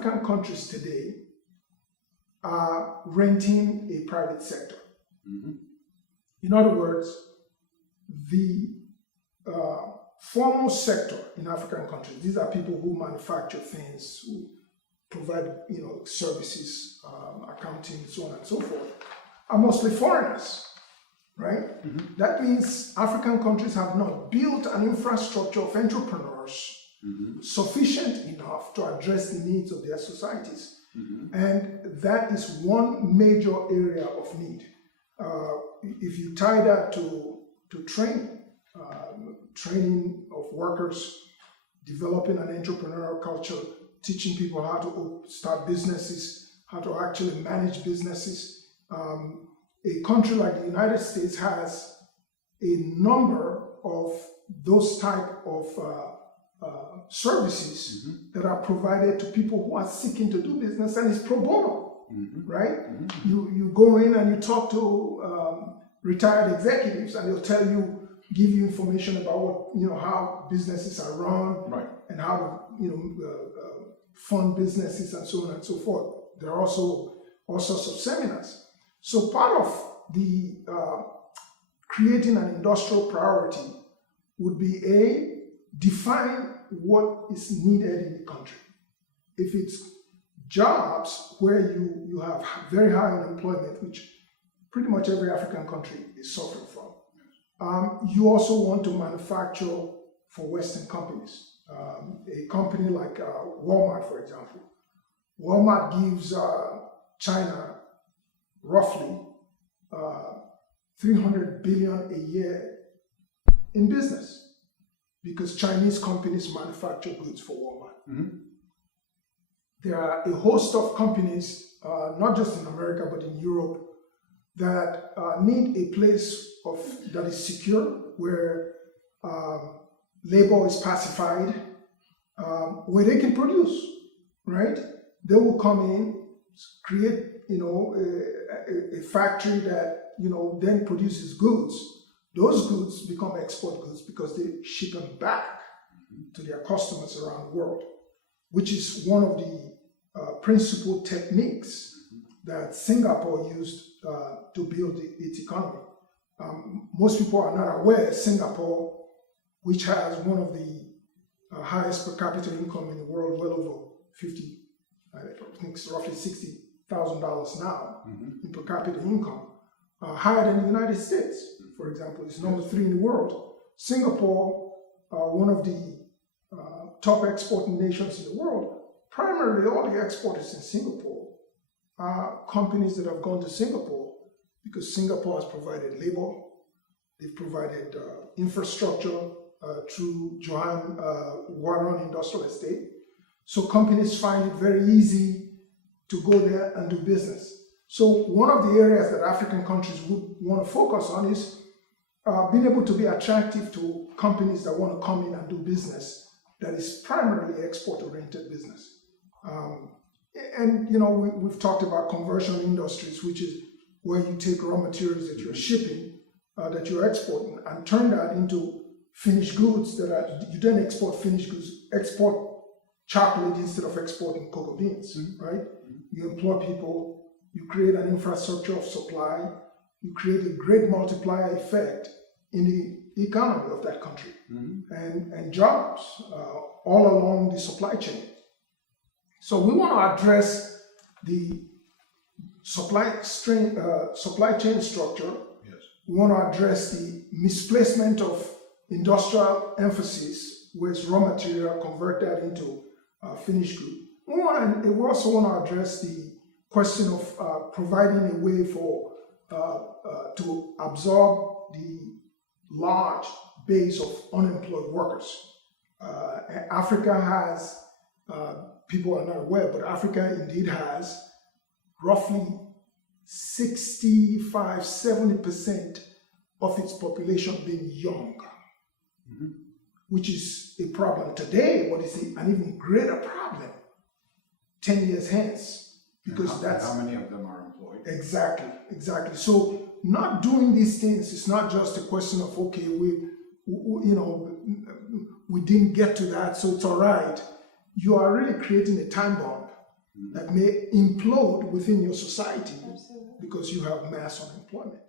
African countries today are renting a private sector. Mm-hmm. In other words, the formal sector in African countries, these are people who manufacture things, who provide services, accounting, so on and so forth, are mostly foreigners, right? Mm-hmm. That means African countries have not built an infrastructure of entrepreneurs Mm-hmm. sufficient enough to address the needs of their societies. Mm-hmm. And that is one major area of need. If you tie that to training of workers, developing an entrepreneurial culture, teaching people how to start businesses, how to actually manage businesses. A country like the United States has a number of those type of services Mm-hmm. that are provided to people who are seeking to do business, and it's pro bono, Mm-hmm. right? Mm-hmm. You go in and you talk to retired executives, and they'll tell you, give you information about what how businesses are run, Right. and how to fund businesses and so on and so forth. There are also all sorts of seminars. So part of the creating an industrial priority would be define what is needed in the country. If it's jobs where you have very high unemployment, which pretty much every African country is suffering from, you also want to manufacture for Western companies. A company like Walmart, for example. Walmart gives China roughly $300 billion a year in business because Chinese companies manufacture goods for Walmart. Mm-hmm. There are a host of companies, not just in America, but in Europe, that need a place that is secure, where labor is pacified, where they can produce, right? They will come in, create, a factory that, then produces goods. Those goods become export goods because they ship them back to their customers around the world, which is one of the principal techniques that Singapore used to build its economy. Most people are not aware Singapore, which has one of the highest per capita income in the world, well over 50, I think it's roughly $60,000 now in per capita income, higher than the United States, for example. It's number 3 in the world. Singapore, one of the top exporting nations in the world, primarily all the exporters in Singapore are companies that have gone to Singapore because Singapore has provided labor, they've provided infrastructure through Johan Waron Industrial Estate. So companies find it very easy to go there and do business. So one of the areas that African countries would want to focus on is being able to be attractive to companies that want to come in and do business that is primarily export-oriented business. And we've talked about conversion industries, which is where you take raw materials that you're shipping, that you're exporting, and turn that into finished goods you then export finished goods, export chocolate instead of exporting cocoa beans, right? You employ people, you create an infrastructure of supply, you create a great multiplier effect in the economy of that country, and jobs all along the supply chain. So we want to address the supply chain structure. Yes. We want to address the misplacement of industrial emphasis, where it's raw material, convert that into finished good. We also want to address the question of providing a way for to absorb the large base of unemployed workers. Africa has, people are not aware, but Africa indeed has roughly 65-70% of its population being young, which is a problem today, but it's an even greater problem 10 years hence. Because that's how many of them are employed. Exactly. So not doing these things is not just a question of, okay, we didn't get to that, so it's all right. You are really creating a time bomb that may implode within your society Absolutely. because you have mass unemployment.